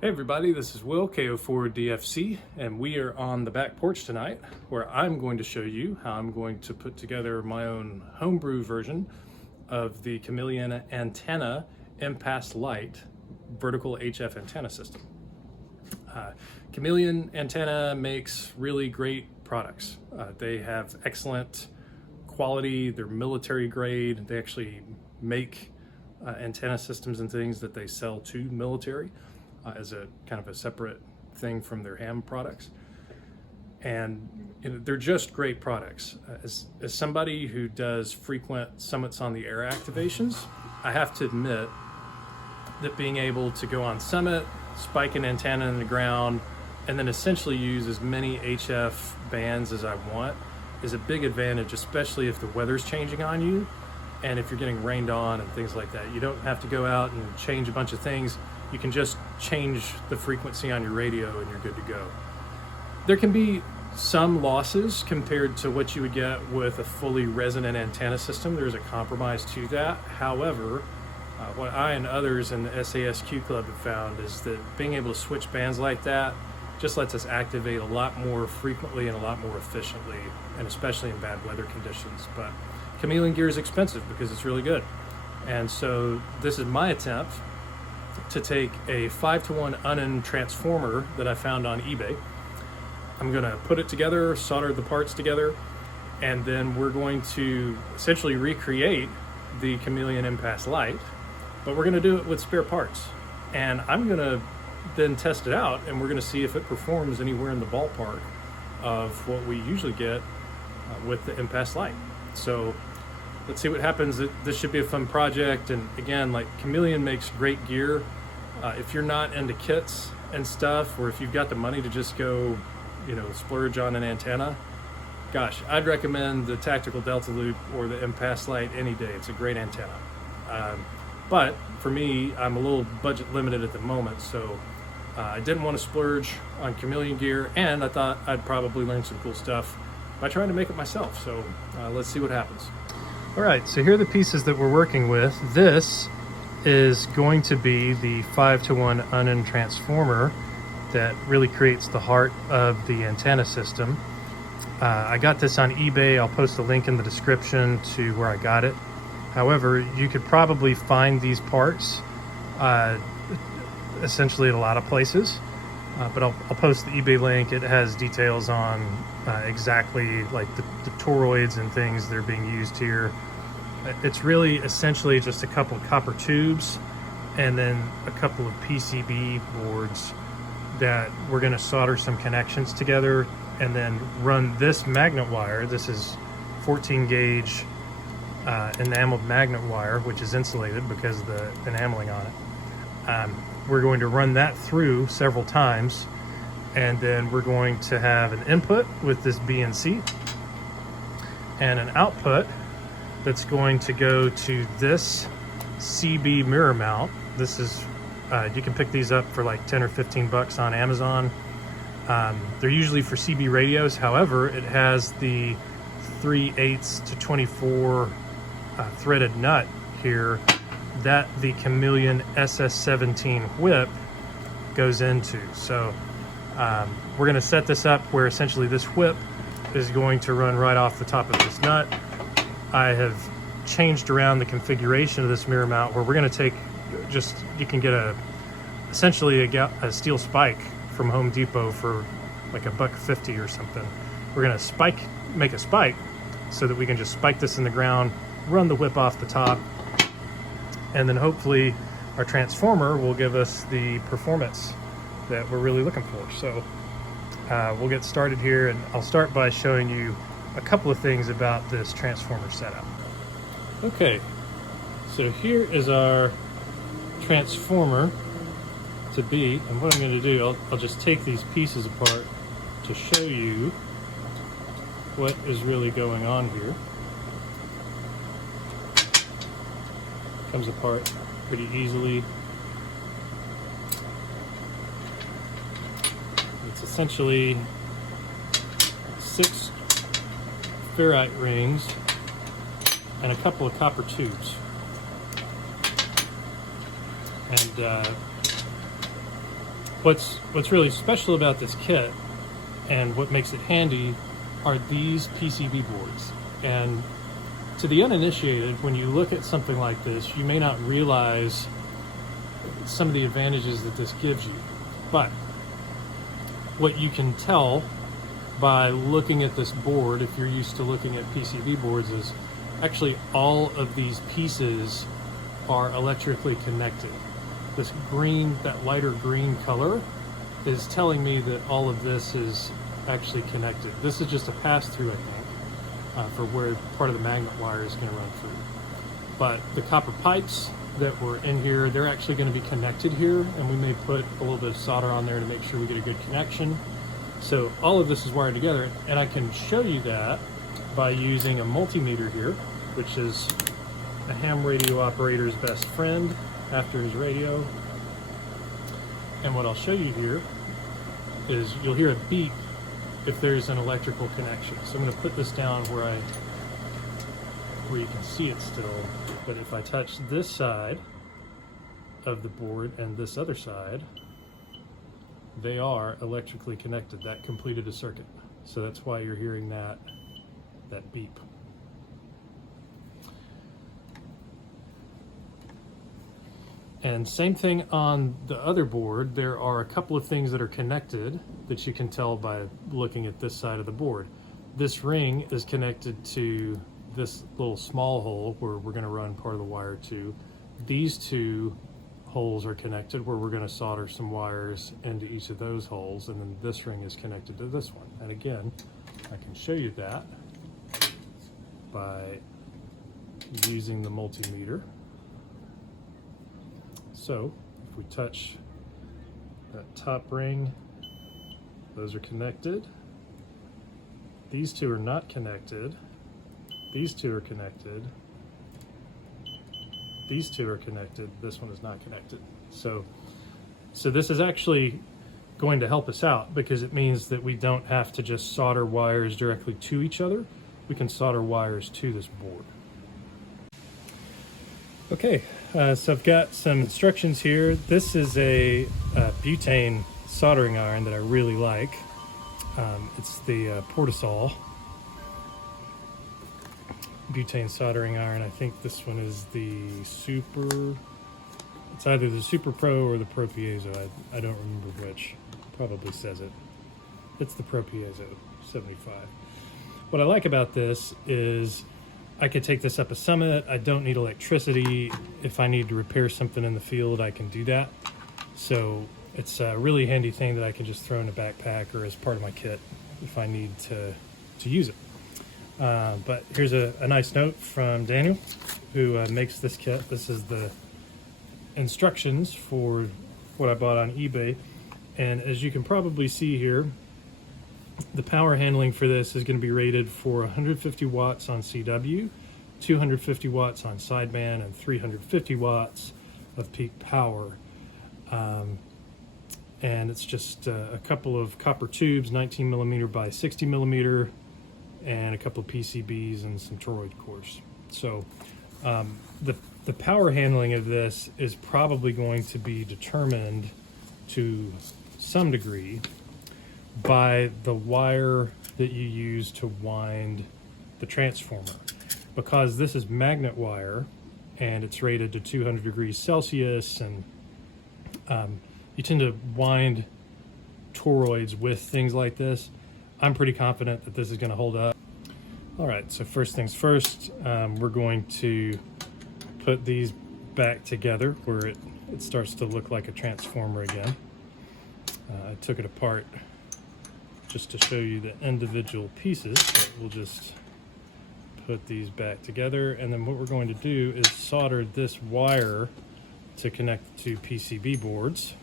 Hey everybody, this is Will, KO4DFC, and we are on the back porch tonight where I'm going to show you how I'm going to put together my own homebrew version of the Chameleon Antenna MPAS Lite vertical HF antenna system. Chameleon Antenna makes really great products. They have excellent quality, they're military grade, they actually make antenna systems and things that they sell to military. As a kind of a separate thing from their ham products, and they're just great products. As somebody who does frequent Summits on the Air activations, I have to admit that being able to go on Summit, spike an antenna in the ground, and then essentially use as many HF bands as I want is a big advantage, especially if the weather's changing on you and if you're getting rained on and things like that. You don't have to go out and change a bunch of things. You can just change the frequency on your radio and you're good to go. There can be some losses compared to what you would get with a fully resonant antenna system. There's a compromise to that. However, what I and others in the SASQ Club have found is that being able to switch bands like that just lets us activate a lot more frequently and a lot more efficiently, and especially in bad weather conditions. But Chameleon gear is expensive because it's really good. And so this is my attempt to take a 5-to-1 Unen transformer that I found on eBay. I'm gonna put it together, solder the parts together, and then we're going to essentially recreate the Chameleon MPAS Lite, but we're gonna do it with spare parts. And I'm gonna then test it out, and we're gonna see if it performs anywhere in the ballpark of what we usually get with the MPAS Lite. So let's see what happens. This should be a fun project. And again, like, Chameleon makes great gear. If you're not into kits and stuff, or if you've got the money to just go, splurge on an antenna, gosh, I'd recommend the Tactical Delta Loop or the MPAS Lite any day. It's a great antenna. But for me, I'm a little budget limited at the moment, so I didn't want to splurge on Chameleon gear, and I thought I'd probably learn some cool stuff by trying to make it myself. So let's see what happens. All right, so here are the pieces that we're working with. This is going to be the 5-to-1 Unen transformer that really creates the heart of the antenna system. I got this on eBay. I'll post a link in the description to where I got it. However, you could probably find these parts essentially at a lot of places, but I'll post the eBay link. It has details on exactly like the toroids and things that are being used here. It's really essentially just a couple of copper tubes and then a couple of PCB boards that we're going to solder some connections together and then run this magnet wire. This is 14 gauge enameled magnet wire, which is insulated because of the enameling on it. We're going to run that through several times, and then we're going to have an input with this BNC and an output that's going to go to this CB mirror mount. This is, you can pick these up for like 10 or 15 bucks on Amazon. They're usually for CB radios. However, it has the 3/8 to 24 threaded nut here that the Chameleon SS17 whip goes into. So we're going to set this up where essentially this whip is going to run right off the top of this nut. I have changed around the configuration of this mirror mount where we're going to take you can get essentially a steel spike from Home Depot for like $1.50 or something. We're going to make a spike so that we can just spike this in the ground, run the whip off the top, and then hopefully our transformer will give us the performance that we're really looking for. So we'll get started here, and I'll start by showing you a couple of things about this transformer setup. Okay, so here is our transformer to be, and what I'm going to do, I'll just take these pieces apart to show you what is really going on here. Comes apart pretty easily. It's essentially 6 ferrite rings and a couple of copper tubes. And What's really special about this kit and what makes it handy are these PCB boards. And to the uninitiated, when you look at something like this, you may not realize some of the advantages that this gives you. But what you can tell by looking at this board, if you're used to looking at PCB boards, is actually all of these pieces are electrically connected. This green, that lighter green color, is telling me that all of this is actually connected. This is just a pass-through, I think, for where part of the magnet wire is going to run through. But the copper pipes that were in here, they're actually going to be connected here, and we may put a little bit of solder on there to make sure we get a good connection. So all of this is wired together, and I can show you that by using a multimeter here, which is a ham radio operator's best friend after his radio. And what I'll show you here is you'll hear a beep if there's an electrical connection. So I'm going to put this down where you can see it still. But if I touch this side of the board and this other side, they are electrically connected. That completed a circuit. So that's why you're hearing that beep. And same thing on the other board. There are a couple of things that are connected that you can tell by looking at this side of the board. This ring is connected to this little small hole where we're going to run part of the wire to. These two holes are connected where we're going to solder some wires into each of those holes, and then this ring is connected to this one. And again, I can show you that by using the multimeter. So if we touch that top ring, those are connected. These two are not connected. These two are connected. These two are connected. This one is not connected. So this is actually going to help us out because it means that we don't have to just solder wires directly to each other. We can solder wires to this board. Okay, so I've got some instructions here. This is a butane soldering iron that I really like. It's the Portasol butane soldering iron. I think this one is the Super. It's either the Super Pro or the Pro Piezo. I don't remember which. Probably says it. It's the Pro Piezo 75. What I like about this is I could take this up a summit. I don't need electricity. If I need to repair something in the field, I can do that. So it's a really handy thing that I can just throw in a backpack or as part of my kit if I need to use it. But here's a nice note from Daniel, who makes this kit. This is the instructions for what I bought on eBay. And as you can probably see here, the power handling for this is going to be rated for 150 watts on CW, 250 watts on sideband, and 350 watts of peak power. And it's just a couple of copper tubes, 19 millimeter by 60 millimeter, and a couple of PCBs and some toroid cores. So the power handling of this is probably going to be determined to some degree by the wire that you use to wind the transformer. Because this is magnet wire and it's rated to 200 degrees Celsius, and you tend to wind toroids with things like this, I'm pretty confident that this is going to hold up. All right, so first things first, we're going to put these back together where it starts to look like a transformer again. I took it apart just to show you the individual pieces, but we'll just put these back together. And then what we're going to do is solder this wire to connect the two PCB boards.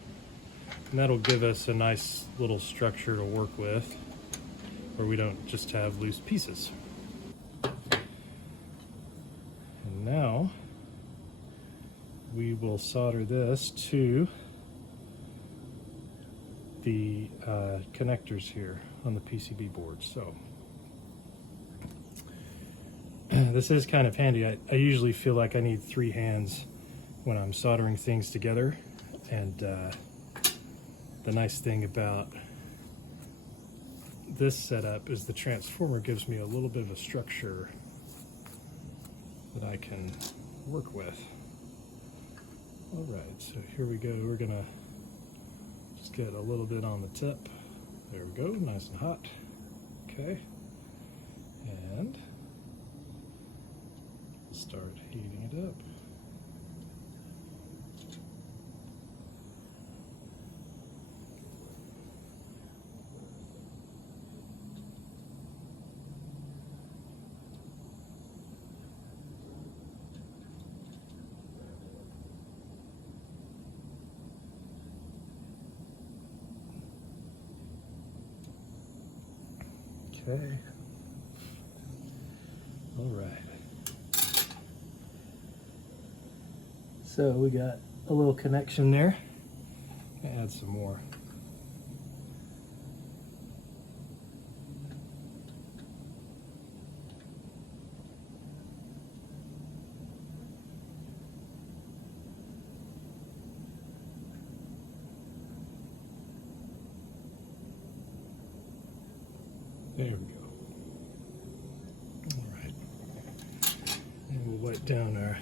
And that'll give us a nice little structure to work with where we don't just have loose pieces. And now we will solder this to the connectors here on the PCB board. So this is kind of handy. I usually feel like I need 3 hands when I'm soldering things together, and the nice thing about this setup is the transformer gives me a little bit of a structure that I can work with. All right, so here we go. We're gonna just get a little bit on the tip. There we go, nice and hot. Okay, and start heating it up. Okay. All right. So we got a little connection there. Add some more. There we go. All right. And we'll wipe down our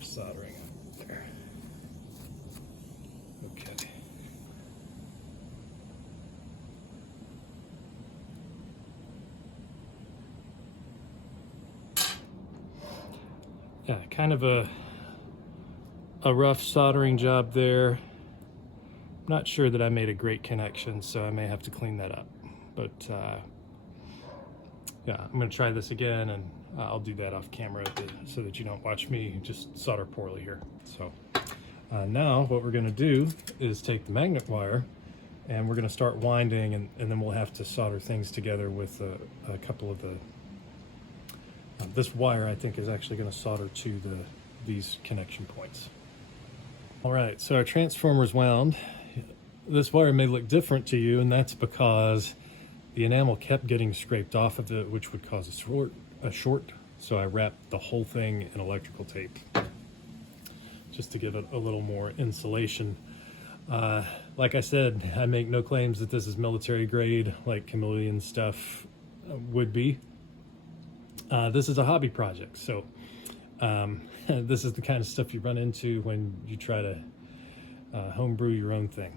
soldering up there. Okay. Yeah, kind of a rough soldering job there. Not sure that I made a great connection, so I may have to clean that up. But yeah, I'm going to try this again, and I'll do that off camera so that you don't watch me just solder poorly here. So now what we're going to do is take the magnet wire, and we're going to start winding, and then we'll have to solder things together with a couple of the... this wire, I think, is actually going to solder to these connection points. All right, so our transformer's wound. This wire may look different to you, and that's because the enamel kept getting scraped off of it, which would cause a short. So I wrapped the whole thing in electrical tape just to give it a little more insulation. Like I said, I make no claims that this is military grade like Chameleon stuff would be. This is a hobby project, so this is the kind of stuff you run into when you try to homebrew your own thing.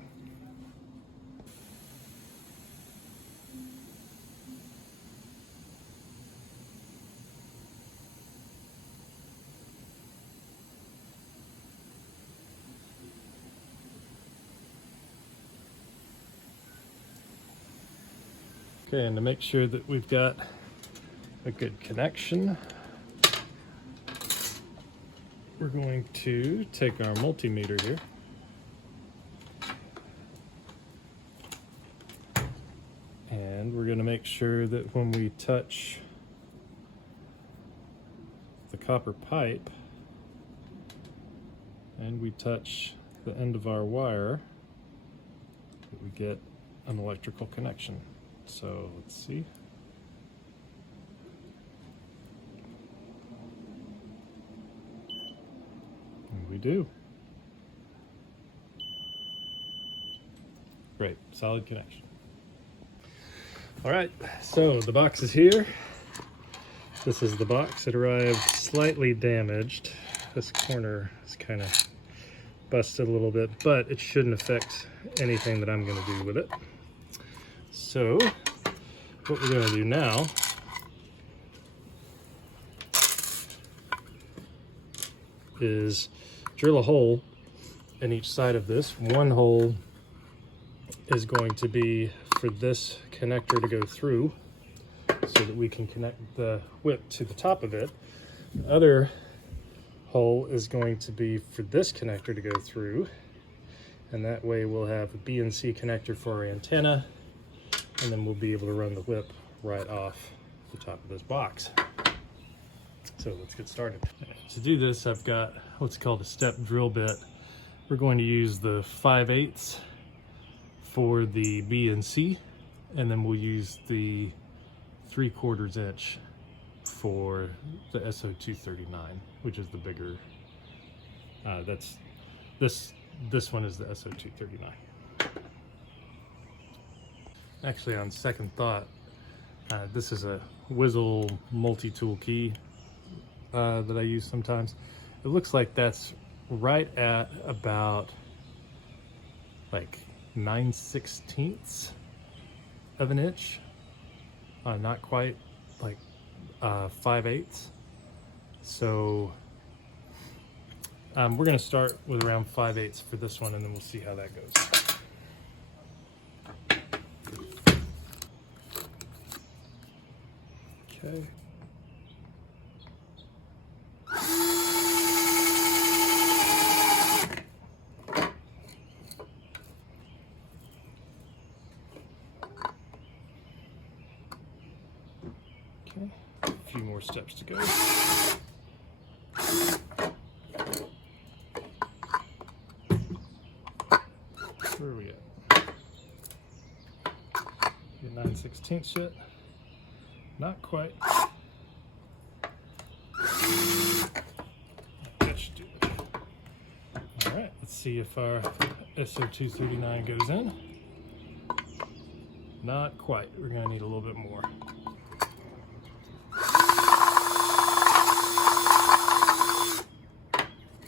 Okay, and to make sure that we've got a good connection, we're going to take our multimeter here and we're going to make sure that when we touch the copper pipe and we touch the end of our wire, that we get an electrical connection. So let's see. And we do. Great, solid connection. All right, so the box is here. This is the box. It arrived slightly damaged. This corner is kind of busted a little bit, but it shouldn't affect anything that I'm going to do with it. So what we're going to do now is drill a hole in each side of this. One hole is going to be for this connector to go through so that we can connect the whip to the top of it. The other hole is going to be for this connector to go through, and that way we'll have a BNC connector for our antenna, and then we'll be able to run the whip right off the top of this box. So let's get started. To do this, I've got what's called a step drill bit. We're going to use the 5/8 for the BNC, and then we'll use the 3/4 inch for the SO239, which is the bigger. This one is the SO239. Actually, on second thought, this is a Whizzle multi-tool key that I use sometimes. It looks like that's right at about like 9/16 of an inch. Not quite, like 5/8. So we're gonna start with around 5/8 for this one, and then we'll see how that goes. Okay. Okay, a few more steps to go. Where are we at? Get 9/16 yet? Not quite. That should do it. All right, let's see if our SO239 goes in. Not quite. We're gonna need a little bit more.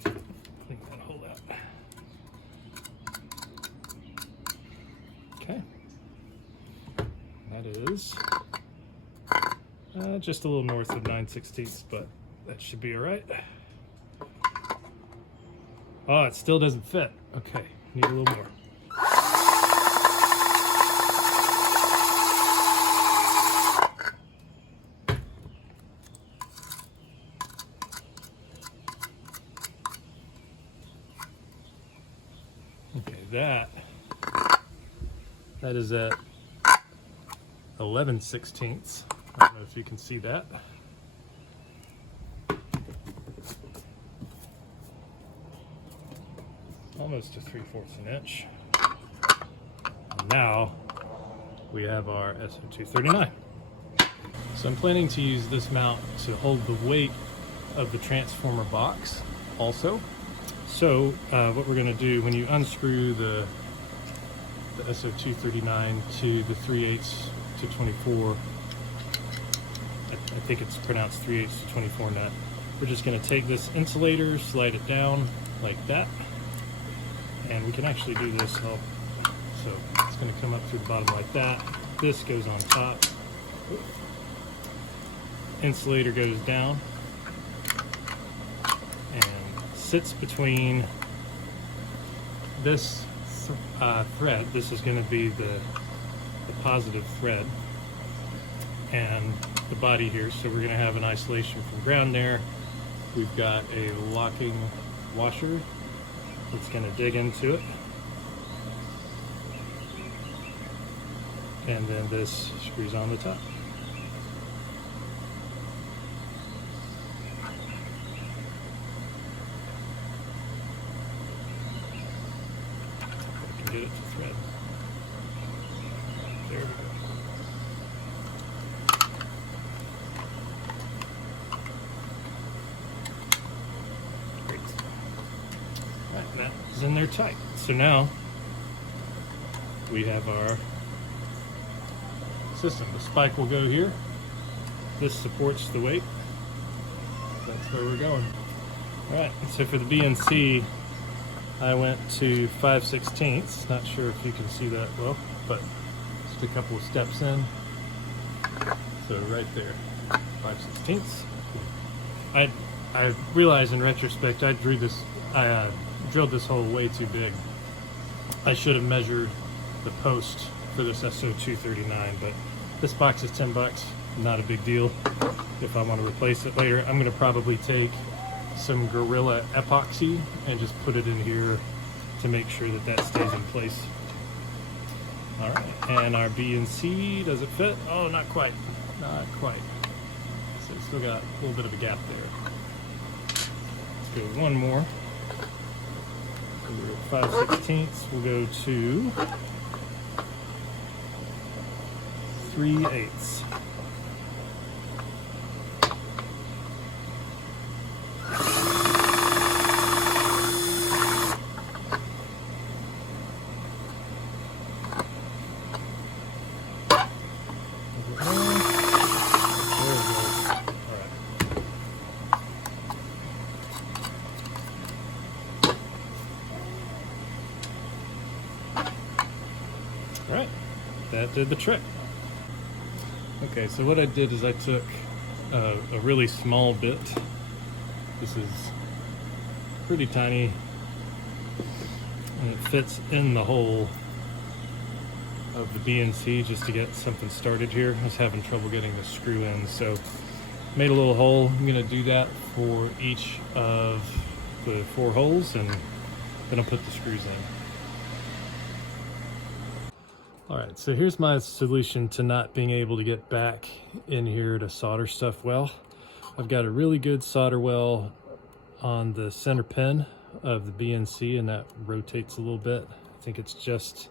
Clean that hole out. Okay. That is just a little north of 9/16, but that should be all right. Oh, it still doesn't fit. Okay, need a little more. Okay, that is at 11/16. I don't know if you can see that. Almost to 3/4 an inch. And now we have our SO239. So I'm planning to use this mount to hold the weight of the transformer box also. So what we're going to do when you unscrew the SO239 to the 3/8 to 24, I think it's pronounced 3/8 to 24 nut. We're just going to take this insulator, slide it down like that, and we can actually do this. So it's going to come up through the bottom like that. This goes on top. Insulator goes down and sits between this thread. This is going to be the positive thread and the body here. So we're going to have an isolation from ground there. We've got a locking washer that's going to dig into it, and then this screws on the top. I can get it to thread. There we go. That is in there tight. So now we have our system. The spike will go here. This supports the weight. That's where we're going. All right, so for the BNC, I went to 5/16. Not sure if you can see that well, but just a couple of steps in. So right there, 5/16. I realized in retrospect I drilled this hole way too big. I should have measured the post for this SO239, but this box is 10 bucks, not a big deal. If I want to replace it later, I'm going to probably take some Gorilla epoxy and just put it in here to make sure that that stays in place. All right, and our BNC, does it fit? Oh, not quite, not quite. So it's still got a little bit of a gap there. Let's go one more. We're at 5/16. We'll go to 3/8. All right, that did the trick. Okay, so what I did is I took a really small bit. This is pretty tiny, and it fits in the hole of the BNC just to get something started here. I was having trouble getting the screw in, so made a little hole. I'm gonna do that for each of the 4 holes, and then I'll put the screws in. All right, so here's my solution to not being able to get back in here to solder stuff well. I've got a really good solder well on the center pin of the BNC, and that rotates a little bit. I think it's just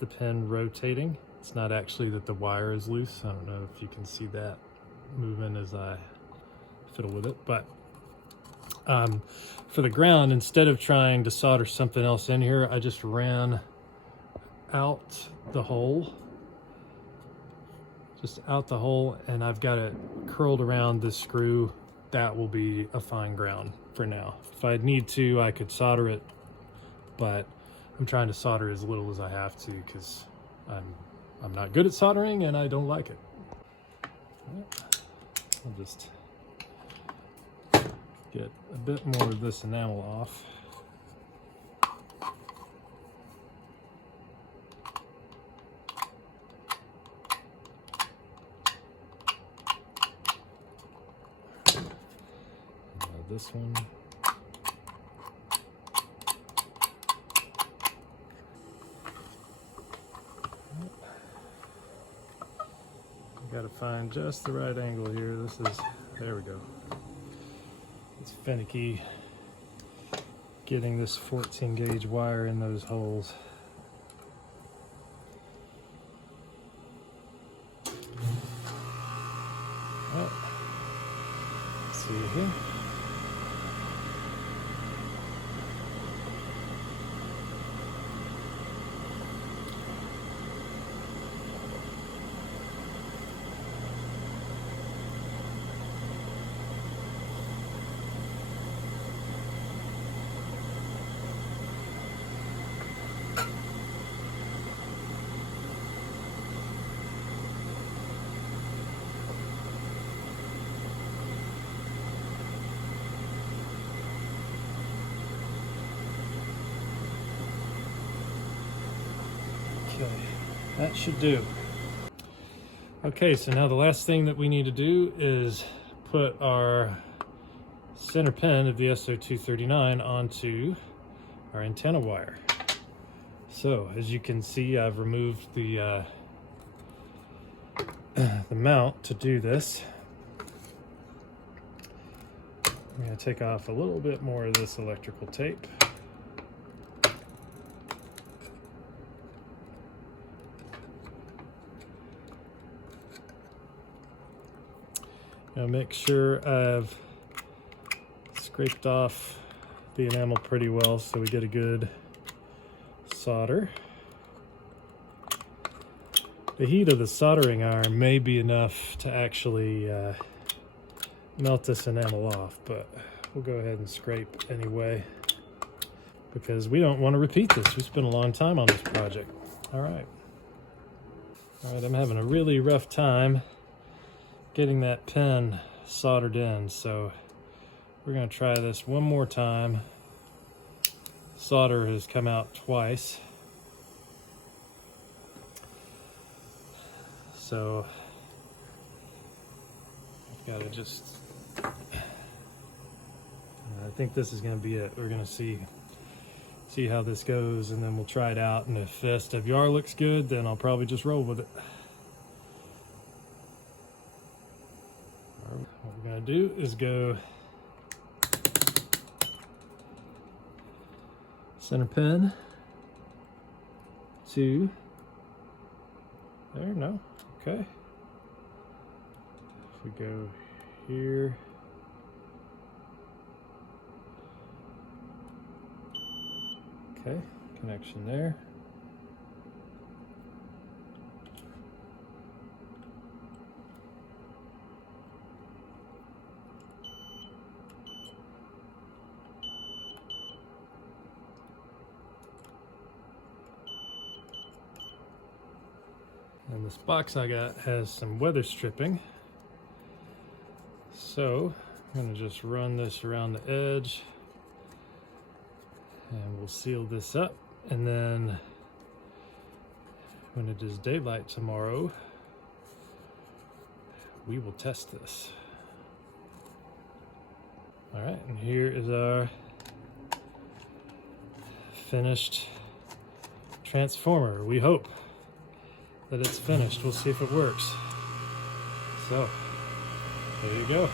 the pin rotating. It's not actually that the wire is loose. I don't know if you can see that moving as I fiddle with it, but for the ground, instead of trying to solder something else in here, I just ran out the hole, and I've got it curled around this screw. That will be a fine ground for now. If I need to, I could solder it, but I'm trying to solder as little as I have to because I'm not good at soldering and I don't like it. I'll just get a bit more of this enamel off. This one. Got to find just the right angle here. There we go. It's finicky getting this 14 gauge wire in those holes. Well, let's see here. Okay, that should do. Okay, so now the last thing that we need to do is put our center pin of the SO239 onto our antenna wire. So as you can see, I've removed the mount to do this. I'm going to take off a little bit more of this electrical tape. Now make sure I've scraped off the enamel pretty well so we get a good solder. The heat of the soldering iron may be enough to actually melt this enamel off, but we'll go ahead and scrape anyway because we don't want to repeat this. We spent a long time on this project. All right, I'm having a really rough time getting that pin soldered in, so we're going to try this one more time. Solder has come out twice, so I've got to just, I think this is going to be it. We're going to see how this goes, and then we'll try it out, and if SWR looks good, then I'll probably just roll with it. What we're going to do is go center pin to there. No, okay. If we go here, okay, connection there. And this box I got has some weather stripping. So I'm going to just run this around the edge and we'll seal this up. And then when it is daylight tomorrow, we will test this. All right, and here is our finished transformer. We hope that it's finished. We'll see if it works. So, there you go.